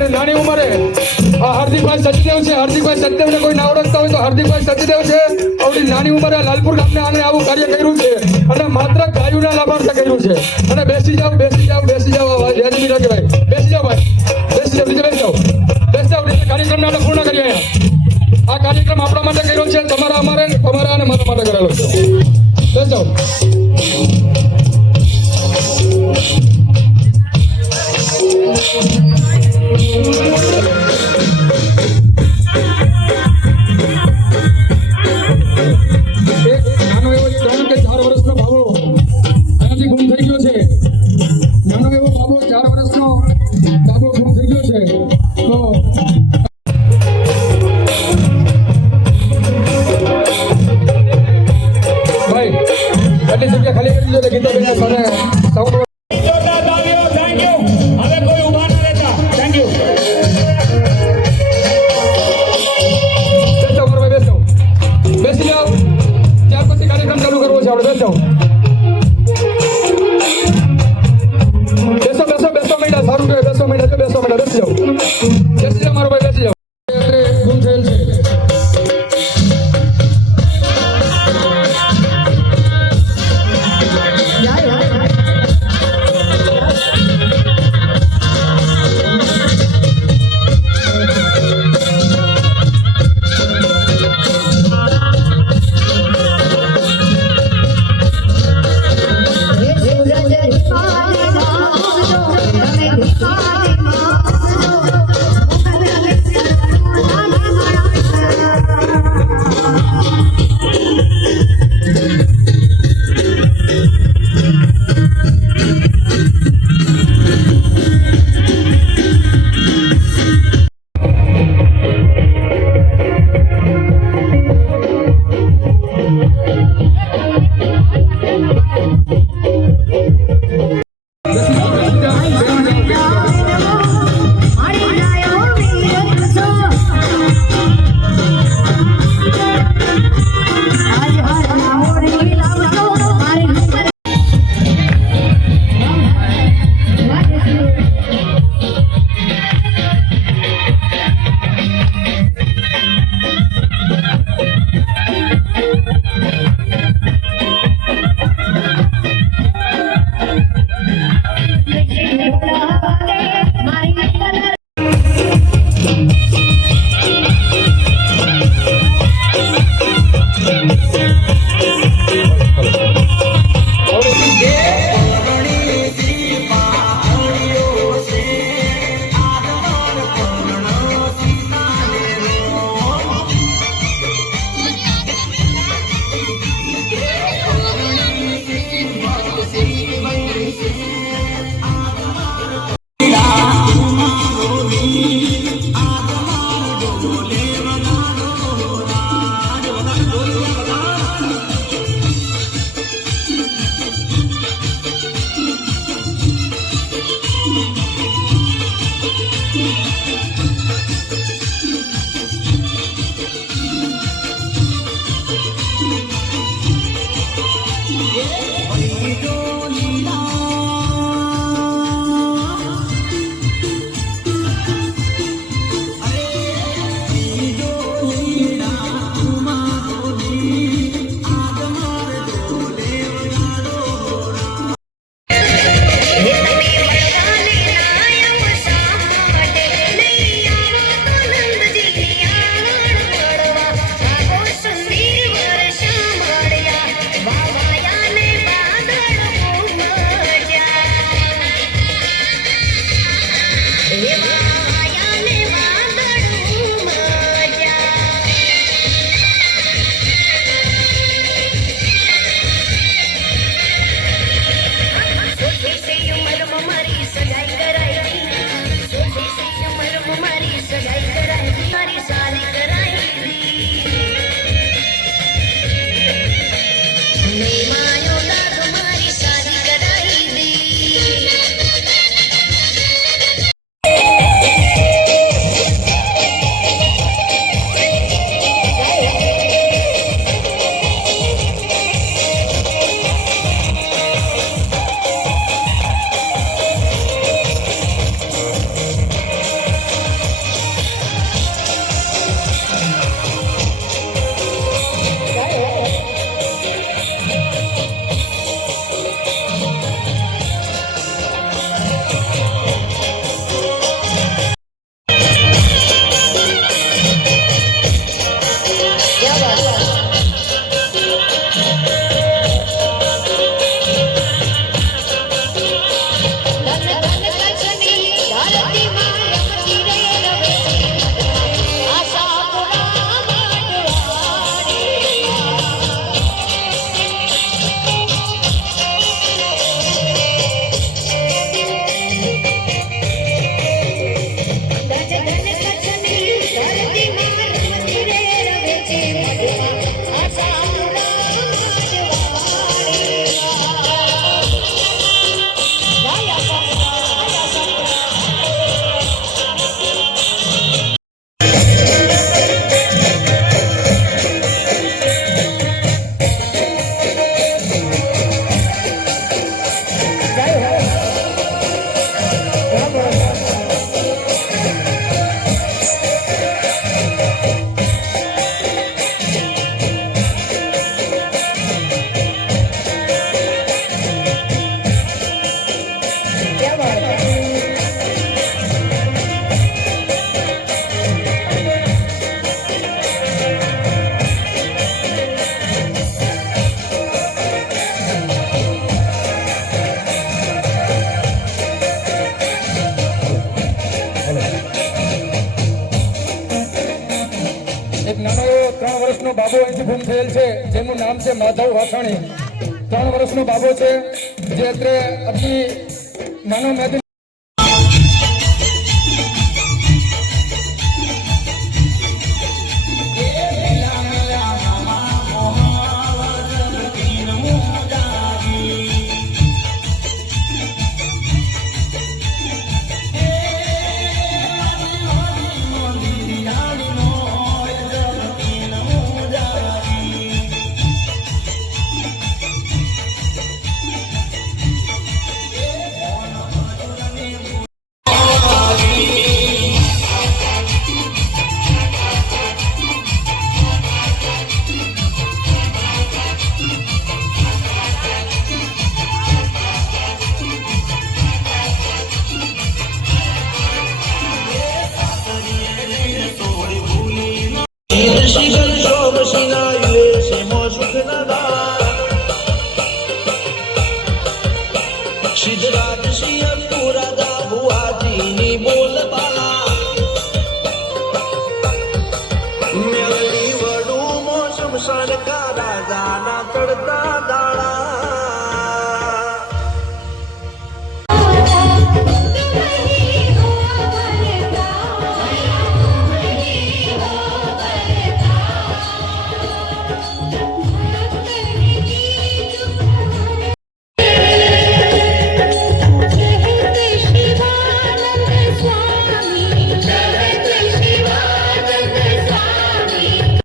એવડી નાની ઉંમરે આ હાર્દિકભાઈ સચદેવ છે. હાર્દિકભાઈ સચદેવને કોઈ ના ઓળખતા હોય તો હાર્દિકભાઈ સચદેવ છે. આવડી નાની ઉંમરે લાલપુર ગામને આને આવું કાર્ય કર્યું છે અને માત્ર ગાયોના લાભાર્થે કર્યું છે. અને બેસી જાઓ બેસી જાઓ બેસી જાઓ યાદવી રાખે ભાઈ. બેસી જાઓ ભાઈ, બેસી જાઓ, નીચે બેસી જાઓ, બેસી જાઓ. કાર્યક્રમને આપણે પૂર્ણ કરીએ. આ કાર્યક્રમ આપણા માટે કર્યો છે, તમારા અમારે તમારા અને મારા માટે કરેલો છે. બેસી જાઓ. નાનો એવો 3 કે 4 વર્ષનો બાબો અહીંયાથી ગુમ થઈ ગયો છે. નાનો એવો બાબો 4 વર્ષનો બાબો ગુમ થઈ ગયો છે. તો ભાઈ આટલી જગ્યા ખાલી કરી દીધો ગીતાબેન સાથે સાઉન્ડ. બેસી જાઓ, ત્યાર પછી કાર્યક્રમ ચાલુ કરવો છે આપણે. બેસી જાઓ, બેસો બેસો બેસો મહિના સારું કહેવાય. બેસો મહિના બેસો મહિના બેસી જાઓ, બેસી જાઓ મારો ભાઈ, બેસી જાઓ. ગુમ થયેલ છે. એક નાનો એવો 3 વર્ષનો બાબો અહીંથી ગુમ થયેલ છે, જેનું નામ છે માધવ વાસાણી. 3 વર્ષનો બાબો છે, જે અત્રે અતિ નાનો મેદાન સિદ્ધરાજ સિંહ પુરા દા ભુવાજીની બોલબાલા મેળવી વડું મોસમ સરકાર રાજાના તડતા